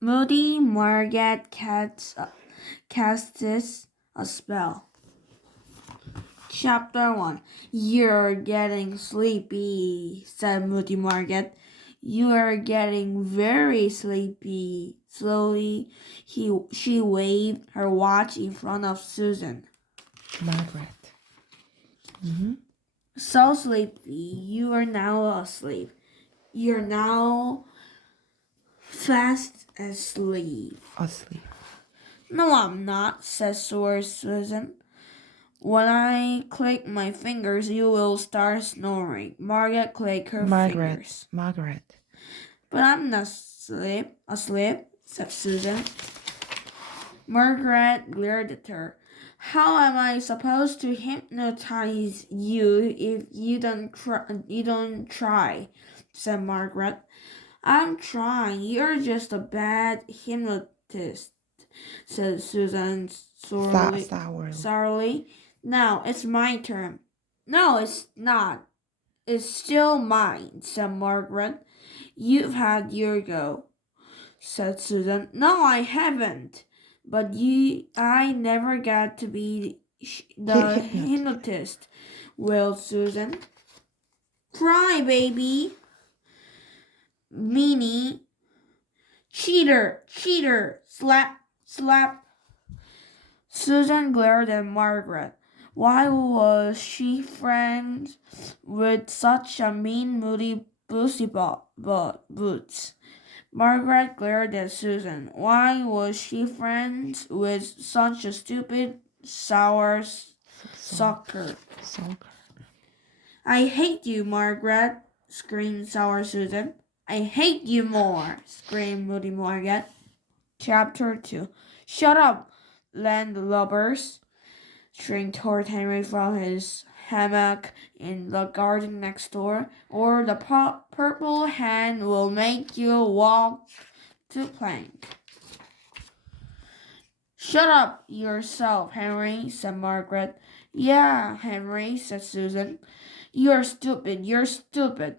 Moody Margaret casts a spell. Chapter 1. You're getting sleepy, said Moody Margaret. You are getting very sleepy. Slowly, she waved her watch in front of Susan. Margaret. Mm-hmm. So sleepy, you are now asleep. You're now fast asleep. Asleep. No, I'm not, said sore Susan. When I click my fingers, you will start snoring. Margaret clicked her fingers. Margaret. But I'm not asleep, said Susan. Margaret glared at her. How am I supposed to hypnotize you if you don't try, said Margaret. I'm trying. You're just a bad hypnotist, said Susan sourly. Now it's my turn. No, it's not. It's still mine, said Margaret. You've had your go, said Susan. No, I haven't. But I never got to be the hypnotist, wailed Susan. Cry, baby. Meanie. Cheater, slap, slap. Susan glared at Margaret. Why was she friends with such a mean, moody boots? Margaret glared at Susan. Why was she friends with such a stupid, sour sucker? I hate you, Margaret, screamed sour Susan. I hate you more, screamed moody Margaret. Chapter 2. Shut up, landlubbers, shrieked Lord Henry from his hammock in the garden next door, or the purple hen will make you walk to plank. Shut up yourself, Henry, said Margaret. Yeah, Henry, said Susan. You're stupid,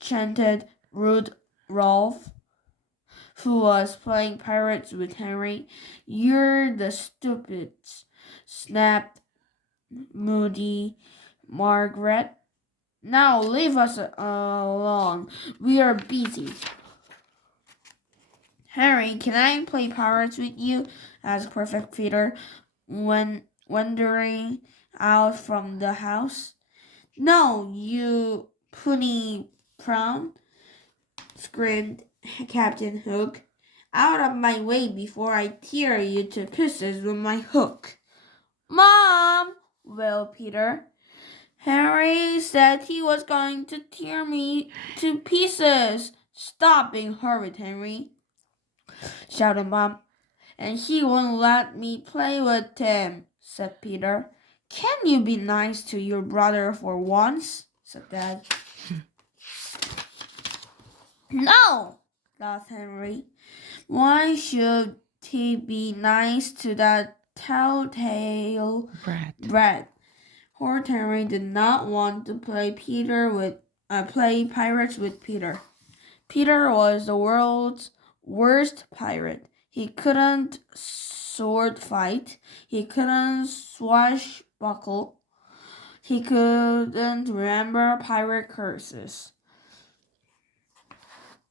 chanted rude Rolf, who was playing pirates with Henry. You're the stupid, snapped moody Margaret. Now leave us alone. We are busy. Henry, can I play pirates with you? Asked Perfect Peter, when wandering out from the house. No, you puny prawn, screamed Captain Hook. Out of my way before I tear you to pieces with my hook. Mom, wailed Peter. Henry said he was going to tear me to pieces. Stop being hurried, Henry, shouted Mom. And he won't let me play with him, said Peter. Can you be nice to your brother for once? Said Dad. No, laughed Henry. Why should he be nice to that telltale brat? Lord Henry did not want to play pirates with Peter. Peter was the world's worst pirate. He couldn't sword fight. He couldn't swashbuckle. He couldn't remember pirate curses.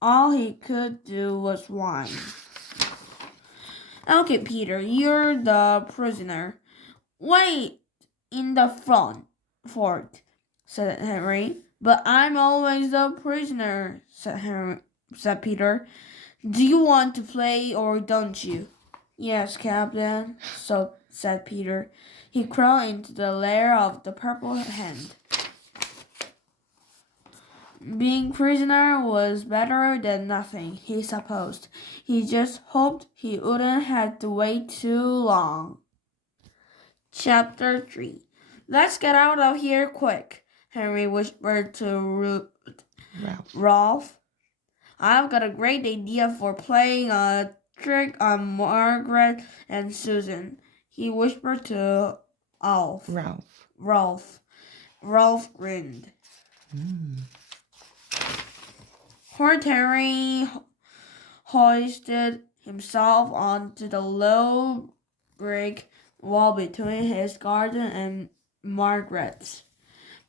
All he could do was whine. Okay, Peter, you're the prisoner. Wait in the fort, said Henry. But I'm always the prisoner, said Peter. Do you want to play or don't you? Yes, Captain, said Peter. He crawled into the lair of the purple hen. Being prisoner was better than nothing, he supposed. He just hoped he wouldn't have to wait too long. Chapter 3. Let's get out of here quick, Henry whispered to Rolf. I've got a great idea for playing a trick on Margaret and Susan, he whispered to Rolf. Rolf grinned. Lord Henry hoisted himself onto the low brick wall between his garden and Margaret's.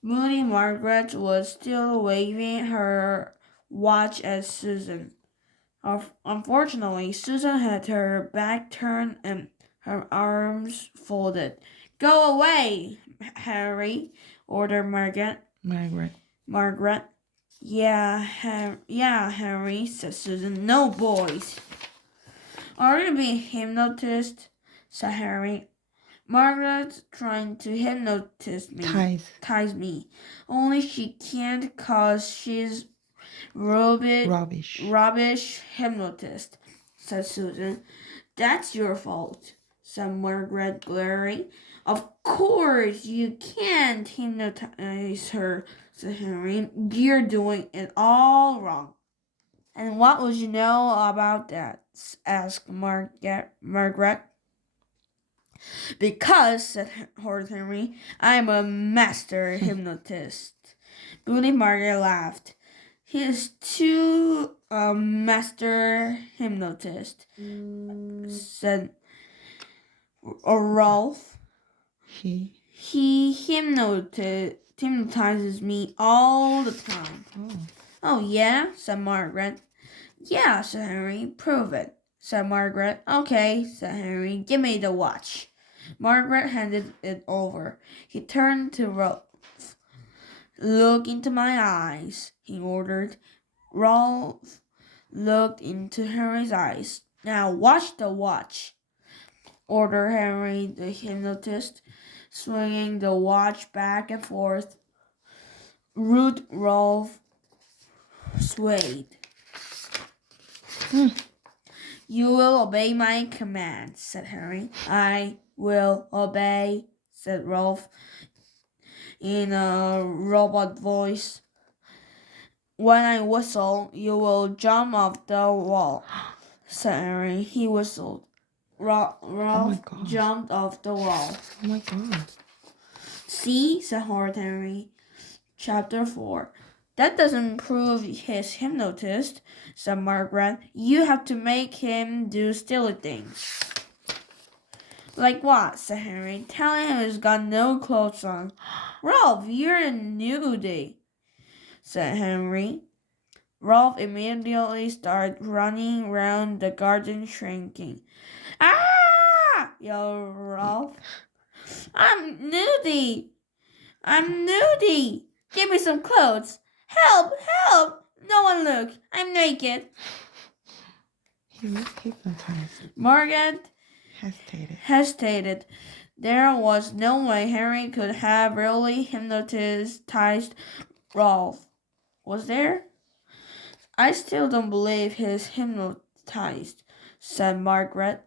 Moody Margaret was still waving her watch at Susan. Unfortunately, Susan had her back turned and her arms folded. Go away, Harry, ordered Margaret. Yeah, Harry, said Susan. No, boys. Are you being hypnotized? Said Harry. Margaret's trying to hypnotize me. Ties me. Only she can't cause she's rubbish hypnotist, said Susan. That's your fault, said Margaret, glaring. Of course you can't hypnotize her, said Henry. You're doing it all wrong. And what would you know about that? Asked Margaret. Because, said Lord Henry, I'm a master hypnotist. Moody Margaret laughed. He is too a master hypnotist, said Rolf. He hypnotizes me all the time. Oh, yeah, said Margaret. Yeah, said Henry. Prove it, said Margaret. Okay, said Henry. Give me the watch. Margaret handed it over. He turned to Rolf. Look into my eyes, he ordered. Rolf looked into Henry's eyes. Now watch the watch, ordered Henry the hypnotist, swinging the watch back and forth. Rude Rolf swayed. You will obey my commands, said Henry. I will obey, said Rolf in a robot voice. When I whistle, you will jump off the wall, said Henry. He whistled. Rolf jumped off the wall. Oh my god. See, said Lord Henry. Chapter 4. That doesn't prove he's hypnotist, said Margaret. You have to make him do silly things. Like what? Said Henry. Telling him he's got no clothes on. Rolf, you're a nudie, said Henry. Rolf immediately started running round the garden shrieking. Ah! yelled Rolf. I'm nudie! Give me some clothes! Help! No one look! I'm naked! He was hypnotized. Margaret hesitated. There was no way Henry could have really hypnotized Rolf. Was there? I still don't believe he's hypnotized, said Margaret.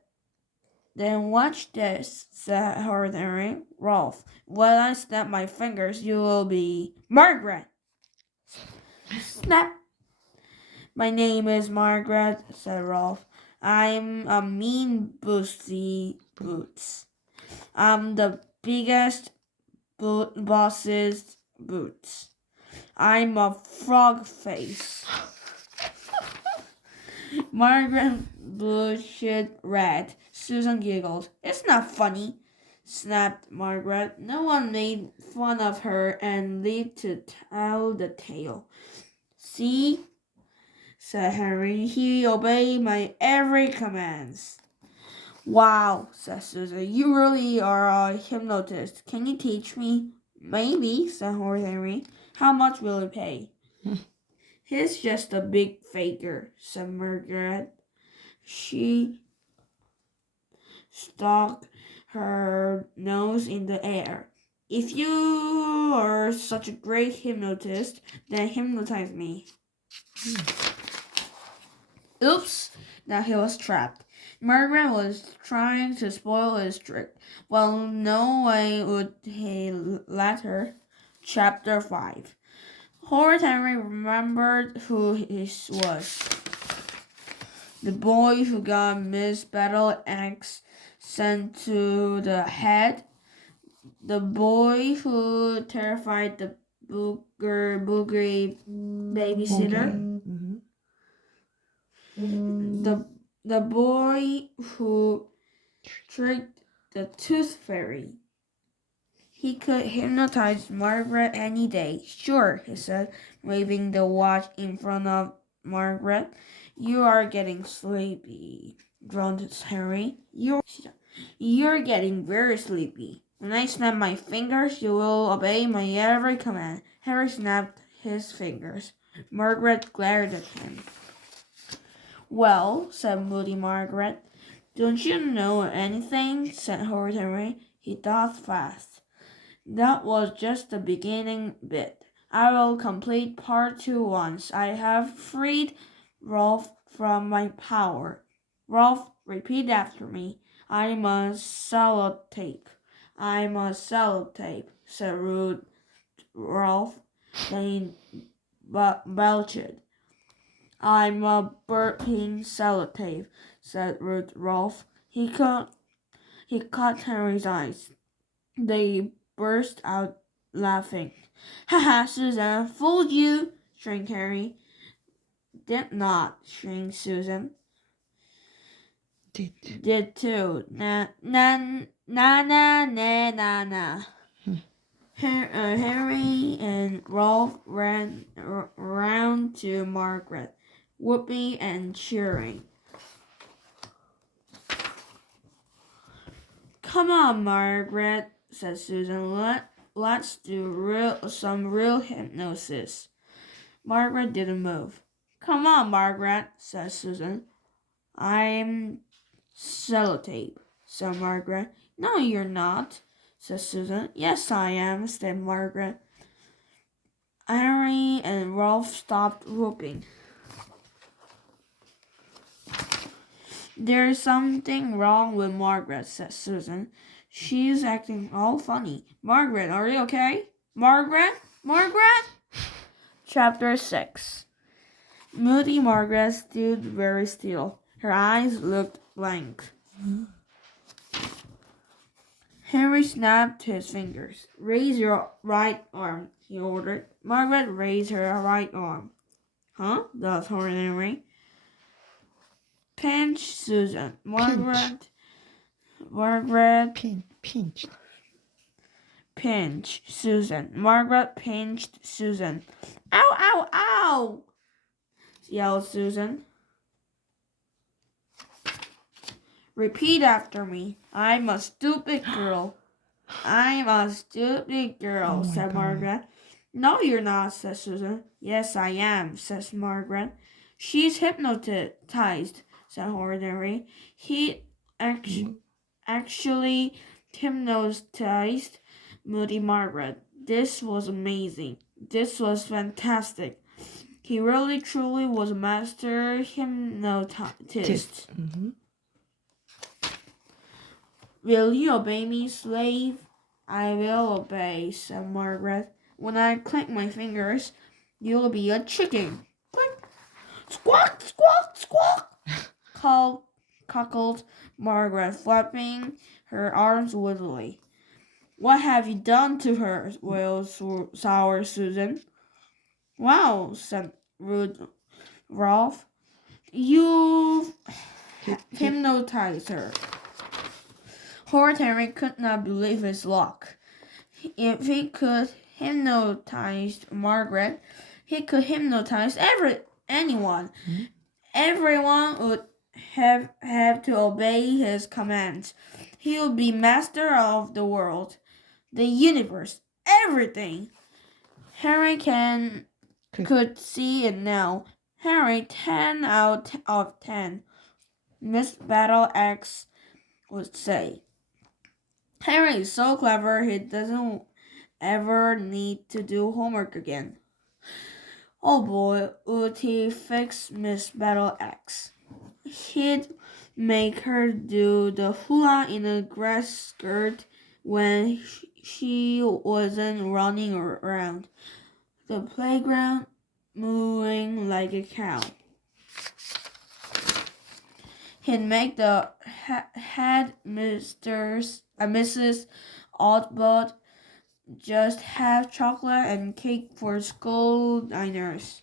Then watch this, said Henry. Rolf, when I snap my fingers, you will be Margaret. Snap. My name is Margaret, said Rolf. I'm a mean bossy boots. I'm the biggest boss's boots. I'm a frog face. Margaret blushed red. Susan giggled. It's not funny, snapped Margaret. No one made fun of her and lived to tell the tale. See, said Henry. He obeyed my every commands. Wow, said Susan. You really are a hypnotist. Can you teach me? Maybe, said Lord Henry. How much will you pay? He's just a big faker, said Margaret. She stuck her nose in the air. If you are such a great hypnotist, then hypnotize me. Oops! Now he was trapped. Margaret was trying to spoil his trick. Well, no way would he let her. Chapter 5. Lord Henry remembered who he was. The boy who got Miss Battle Axe sent to the head. The boy who terrified the boogery babysitter. Okay. The The boy who tricked the tooth fairy. He could hypnotize Margaret any day. Sure, he said, waving the watch in front of Margaret. You are getting sleepy, groaned Harry. You're getting very sleepy. When I snap my fingers, you will obey my every command. Harry snapped his fingers. Margaret glared at him. Well, said moody Margaret. Don't you know anything? Said Harry. He thought fast. That was just the beginning bit. I will complete part 2 once I have freed Rolf from my power. Rolf, repeat after me. I'm a sellotape. I'm a sellotape, said rude Rolf. Then he belched. I'm a burping sellotape, said rude Rolf. He caught Henry's eyes. They burst out laughing. Ha ha, Susan, fooled you, shrieked Harry. Did not, shrieked Susan. Did too. Na na na na na na na. Harry and Rolf ran round to Margaret, whooping and cheering. Come on, Margaret, said Susan. Let's do some real hypnosis. Margaret didn't move. Come on, Margaret, said Susan. I'm sellotape, said Margaret. No, you're not, said Susan. Yes, I am, said Margaret. Harry and Rolf stopped whooping. There's something wrong with Margaret, said Susan. She's acting all funny. Margaret, are you okay? Margaret? Margaret? Chapter 6. Moody Margaret stood very still. Her eyes looked blank. Henry snapped his fingers. Raise your right arm, he ordered. Margaret raised her right arm. Huh? That's Henry. Pinch Susan. Margaret. Pinch Susan. Margaret pinched Susan. Ow, ow, ow! Yelled Susan. Repeat after me. I'm a stupid girl. I'm a stupid girl, said Margaret. No, you're not, said Susan. Yes, I am, says Margaret. She's hypnotized, said Henry. He actually hypnotized moody Margaret. This was amazing. This was fantastic. He really truly was a master hypnotist. Will you obey me, slave? I will obey, said Margaret. When I click my fingers, you'll be a chicken. Click. Squawk, squawk, squawk, cackled Margaret, flapping her arms wittily. What have you done to her? wailed sour Susan. Wow, said rude Rolf. You've hypnotized her. Henry could not believe his luck. If he could hypnotize Margaret, he could hypnotize anyone. Everyone would have to obey his commands. He would be master of the world, the universe, everything. Harry could see it now. Harry, 10 out of 10. Miss Battle Axe would say. Harry is so clever he doesn't ever need to do homework again. Oh boy, would he fix Miss Battle Axe. He'd make her do the hula in a grass skirt when she wasn't running around the playground mooing like a cow. He'd make the head Mrs. Oddbot just have chocolate and cake for school dinners.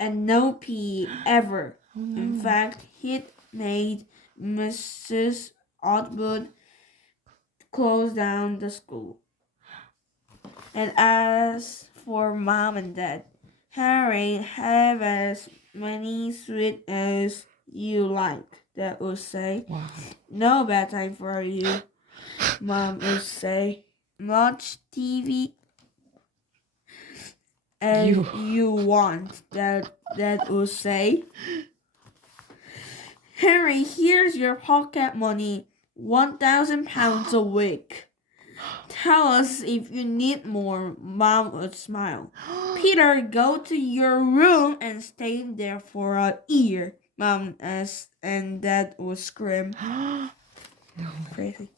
and no pee ever. Oh, no. In fact, he'd made Mrs. Otwood close down the school. And as for Mom and Dad, Harry, have as many sweets as you like, Dad would say. Wow. No bedtime for you, Mom would say. Watch TV as you want, Dad would say. Harry, here's your pocket money, £1,000 a week. Tell us if you need more, Mom would smile. Peter, go to your room and stay there for a year, Mom and Dad would scream. Crazy.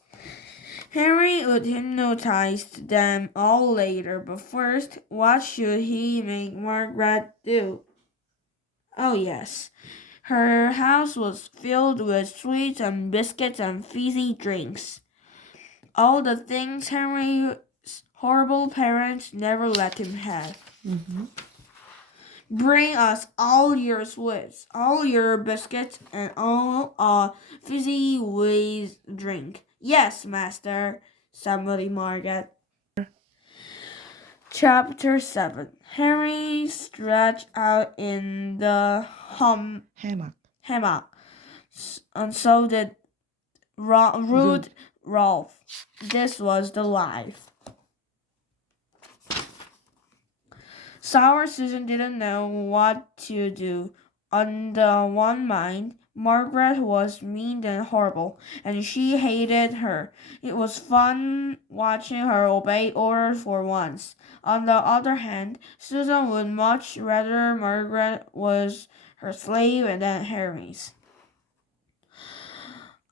Harry would hypnotize them all later, but first, what should he make Margaret do? Oh yes. Her house was filled with sweets and biscuits and fizzy drinks. All the things Henry's horrible parents never let him have. Mm-hmm. Bring us all your sweets, all your biscuits, and all a fizzy whiz drink. Yes, master, somebody Margaret. Chapter 7. Henry stretched out in the hammock, and so did rude Rolf. This was the life. Sour Susan didn't know what to do. On the one mind, Margaret was mean and horrible, and she hated her. It was fun watching her obey orders for once. On the other hand, Susan would much rather Margaret was her slave than Harry's.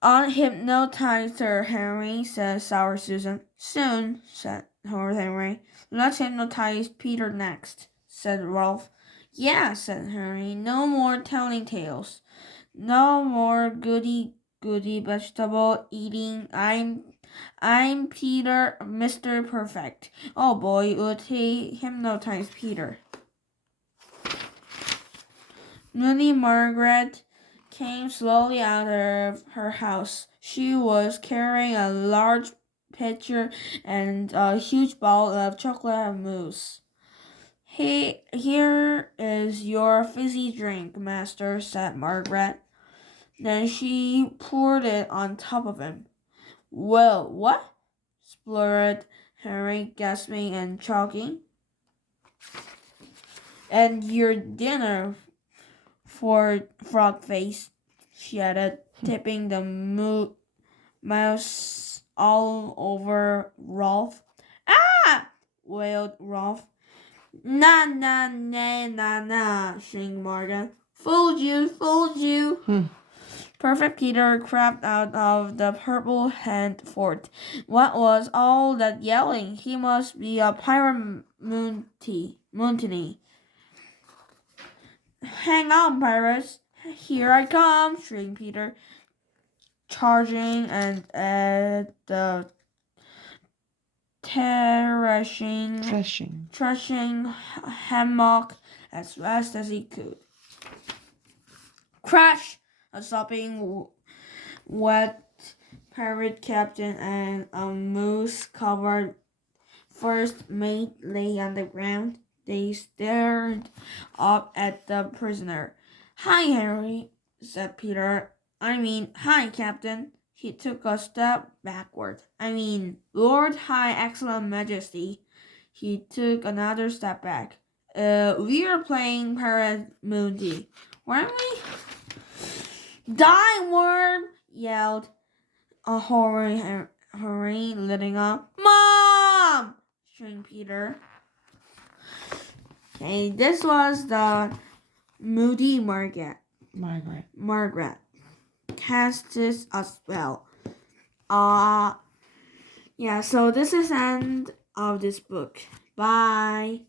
Unhypnotize her, Henry, said Sour Susan. Soon, said Henry. Let's hypnotize Peter next, said Rolf. Yeah, said Henry. No more telling tales. No more goody vegetable eating. I'm Peter, Mr. Perfect. Oh boy, would he hypnotize Peter. Moody Margaret came slowly out of her house. She was carrying a large pitcher and a huge bowl of chocolate mousse. Hey, here is your fizzy drink, master, said Margaret. Then she poured it on top of him. Well, what? Spluttered Harry, gasping and choking. And your dinner, for frog face, she added, tipping the mouse all over Rolf. Ah! Wailed Rolf. Nah, shrieked Margaret. Fooled you. Perfect Peter crept out of the purple hand fort. What was all that yelling? He must be a pirate mutiny. Hang on, pirates. Here I come, shrieked Peter, charging and at the threshing hammock as fast as he could. Crash! A sopping wet pirate captain and a moose-covered first mate lay on the ground. They stared up at the prisoner. Hi, Henry, said Peter. Hi, Captain. He took a step backward. Lord High Excellent Majesty. He took another step back. We are playing Pirate Moody, weren't we? Die, worm! Yelled a Harry, letting up. Mom! Screamed Peter. Okay, this was the Moody Margaret. Casts a spell. So this is the end of this book. Bye.